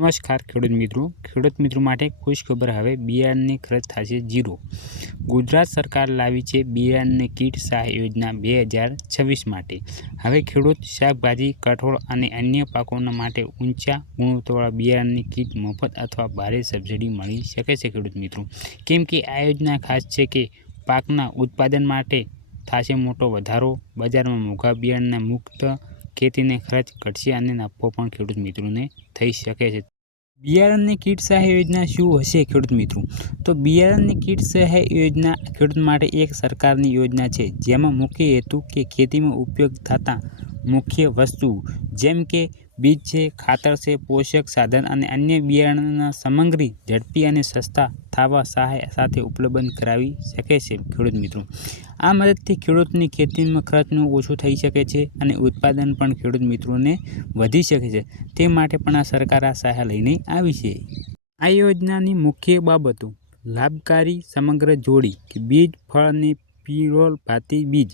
નમસ્કાર ખેડૂત મિત્રો માટે ખુશખબર હવે બિયારણની ખર્ચ થશે 0। ગુજરાત સરકાર લાવી છે બિયારણની કીટ સહાય યોજના 2026 માટે। હવે ખેડૂત શાકભાજી, કઠોળ અને અન્ય પાકોના માટે ઊંચા ગુણવત્તાવાળા બિયારણની કીટ મફત અથવા ભારે સબસિડી મળી શકે છે ખેડૂત મિત્રો। કેમ કે આ યોજના ખાસ છે કે પાકના ઉત્પાદન માટે થશે મોટો વધારો, બજારમાં મોંઘા બિયારણના મુક્ત ખેતીને ખર્ચ ઘટશે અને નફો પણ ખેડૂત મિત્રોને થઈ શકે છે। બિયારણની કીટ સહાય યોજના શું હશે ખેડૂત મિત્રો? તો બિયારણની કીટ સહાય યોજના ખેડૂત માટે એક સરકારની યોજના છે જેમાં મુખ્ય હેતુ કે ખેતીમાં ઉપયોગ થતા મુખ્ય વસ્તુ જેમ કે બીજ છે, ખાતર છે, પોષક સાધન અને અન્ય બિયારણના સામગ્રી ઝડપી અને સસ્તા થવા સહાય સાથે ઉપલબ્ધ કરાવી શકે છે ખેડૂત મિત્રો। આ મદદથી ખેડૂતની ખેતીમાં ખર્ચનું ઓછું થઈ શકે છે અને ઉત્પાદન પણ ખેડૂત મિત્રોને વધી શકે છે। તે માટે પણ આ સરકાર આ સહાય લઈને આવી છે। આ યોજનાની મુખ્ય બાબતો: લાભકારી સમગ્ર જોડી કે બીજ, ફળ અને પિરોલ ભાતી બીજ,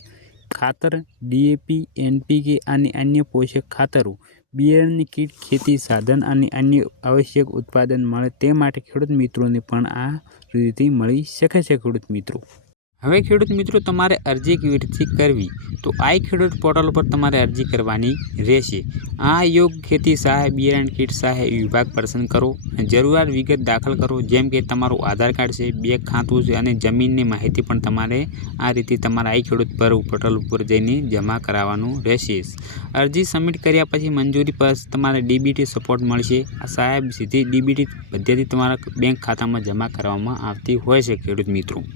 ખાતર, DAP, NPK અને અન્ય પોષક ખાતરો, બિયારણની કીટ, ખેતી સાધન અને અન્ય આવશ્યક ઉત્પાદન મળે તે માટે ખેડૂત મિત્રોને પણ આ રીતે મળી શકે છે ખેડૂત મિત્રો। હવે ખેડૂત મિત્રો તમારે અરજી કેવી રીતે કરવી? તો આઈ ખેડૂત પોર્ટલ પર તમારે અરજી કરવાની રહેશે। આ યોગ્ય ખેતી સહાય બિયારણ કીટ સહાય વિભાગ પસંદ કરો અને જરૂરિયાત વિગત દાખલ કરો જેમ કે તમારું આધાર કાર્ડ છે, બેંક ખાતું છે અને જમીનની માહિતી પણ તમારે આ રીતે તમારા આઈ ખેડૂત પર પોર્ટલ ઉપર જઈને જમા કરાવવાનું રહેશે। અરજી સબમિટ કર્યા પછી મંજૂરી પર તમારે DBT સપોર્ટ મળશે। આ સહાય સીધી DBT પદ્ધતિ તમારા બેંક ખાતામાં જમા કરવામાં આવતી હોય છે ખેડૂત મિત્રો।